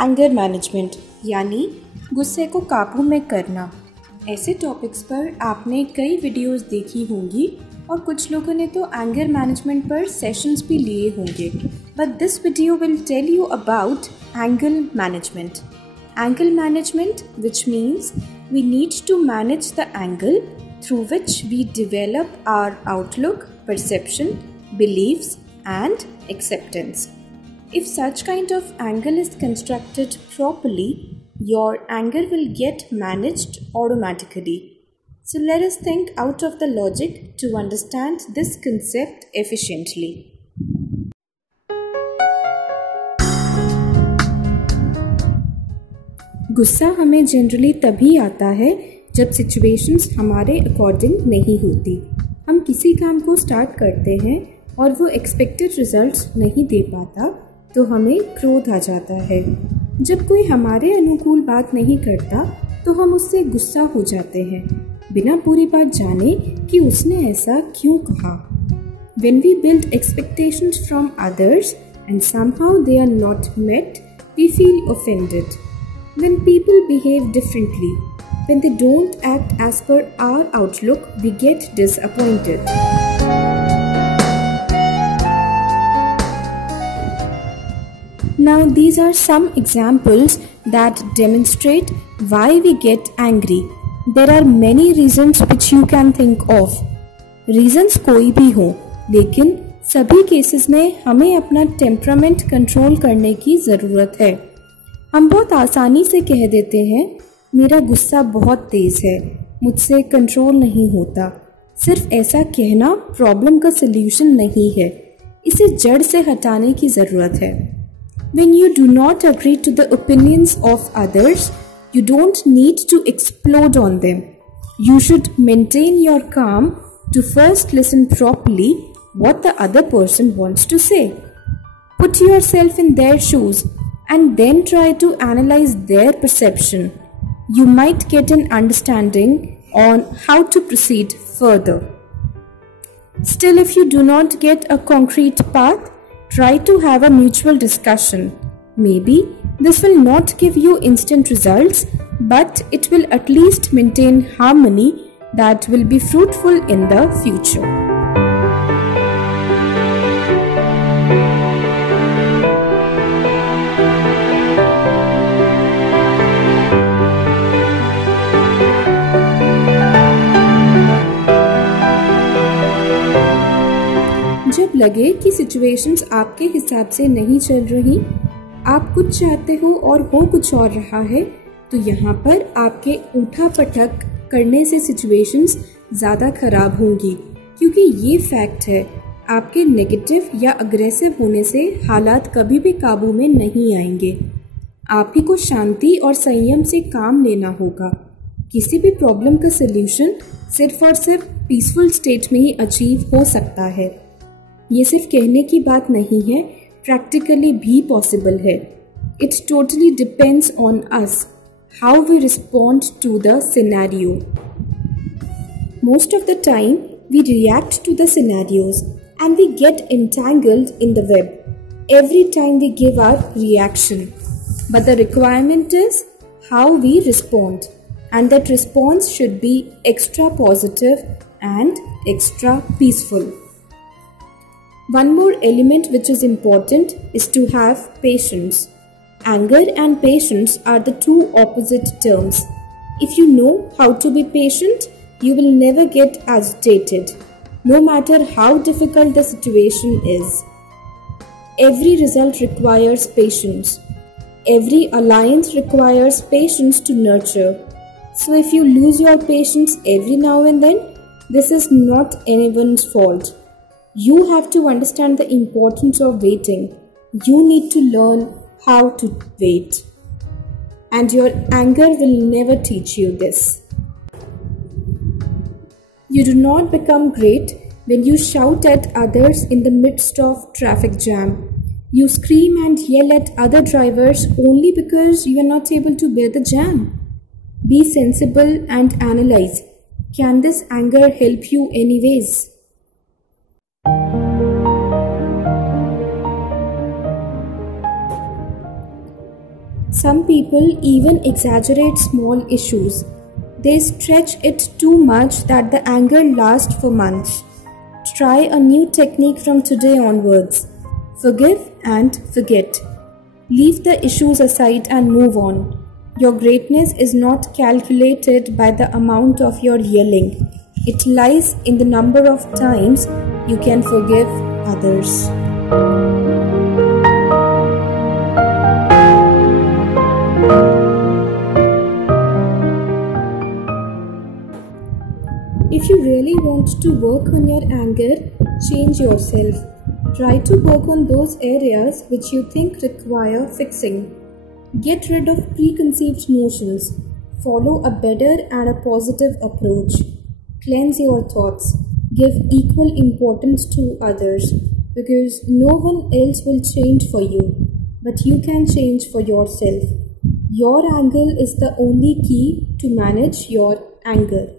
Anger management यानी गुस्से को काबू में करना। ऐसे टॉपिक्स पर आपने कई वीडियोस देखी होंगी और कुछ लोगों ने तो एंगर मैनेजमेंट पर सेशंस भी लिए होंगे। But this video will tell you about anger management. Angle management, which means we need to manage the angle through which we develop our outlook, perception, beliefs, and acceptance. If such kind of angle is constructed properly, your anger will get managed automatically. So let us think out of the logic to understand this concept efficiently. गुस्सा हमें generally तभी आता है जब situations हमारे according नहीं होती। हम किसी काम को स्टार्ट करते हैं और वो एक्सपेक्टेड रिजल्ट्स नहीं दे पाता तो हमें क्रोध आ जाता है। जब कोई हमारे अनुकूल बात नहीं करता तो हम उससे गुस्सा हो जाते हैं बिना पूरी बात जाने कि उसने ऐसा क्यों कहा। When we build expectations from others and somehow they are not met, we feel offended. When people behave differently, when they don't act as per our outlook, we get disappointed. Now, these are some examples that demonstrate why we get angry. There are many reasons which you can think of. Reasons कोई भी हो, लेकिन सभी cases में हमें अपना temperament control करने की ज़रूरत है। हम बहुत आसानी से कह देते हैं मेरा गुस्सा बहुत तेज़ है, मुझसे कंट्रोल नहीं होता। सिर्फ ऐसा कहना प्रॉब्लम का सल्यूशन नहीं है, इसे जड़ से हटाने की ज़रूरत है। When you do not agree to the opinions of others, you don't need to explode on them. You should maintain your calm to first listen properly what the other person wants to say. Put yourself in their shoes and then try to analyze their perception. You might get an understanding on how to proceed further. Still, if you do not get a concrete path, try to have a mutual discussion. Maybe this will not give you instant results, but it will at least maintain harmony that will be fruitful in the future. जब लगे कि situations आपके हिसाब से नहीं चल रही, आप कुछ चाहते हो और हो कुछ और रहा है, तो यहाँ पर आपके उठा पटक करने से सिचुएशंस ज़्यादा खराब होंगी, क्योंकि ये फैक्ट है आपके नेगेटिव या अग्रेसिव होने से हालात कभी भी काबू में नहीं आएंगे। आप ही को शांति और संयम से काम लेना होगा। किसी भी प्रॉब्लम का सल्यूशन सिर्फ और सिर्फ पीसफुल स्टेट में ही अचीव हो सकता है। ये सिर्फ कहने की बात नहीं है, प्रैक्टिकली भी पॉसिबल है। It totally depends on us how we respond to the scenario. Most of the time we react to the scenarios and we get entangled in the web every time we give our reaction. But the requirement is how we respond, and that response should be extra positive and extra peaceful. One more element which is important is to have patience. Anger and patience are the two opposite terms. If you know how to be patient, you will never get agitated, no matter how difficult the situation is. Every result requires patience. Every alliance requires patience to nurture. So if you lose your patience every now and then, this is not anyone's fault. You have to understand the importance of waiting. You need to learn how to wait. And your anger will never teach you this. You do not become great when you shout at others in the midst of traffic jam. You scream and yell at other drivers only because you are not able to bear the jam. Be sensible and analyze. Can this anger help you anyways? Some people even exaggerate small issues. They stretch it too much that the anger lasts for months. Try a new technique from today onwards. Forgive and forget. Leave the issues aside and move on. Your greatness is not calculated by the amount of your yelling. It lies in the number of times you can forgive others. If you really want to work on your anger, change yourself. Try to work on those areas which you think require fixing. Get rid of preconceived notions. Follow a better and a positive approach. Cleanse your thoughts. Give equal importance to others, because no one else will change for you, but you can change for yourself. Your anger is the only key to manage your anger.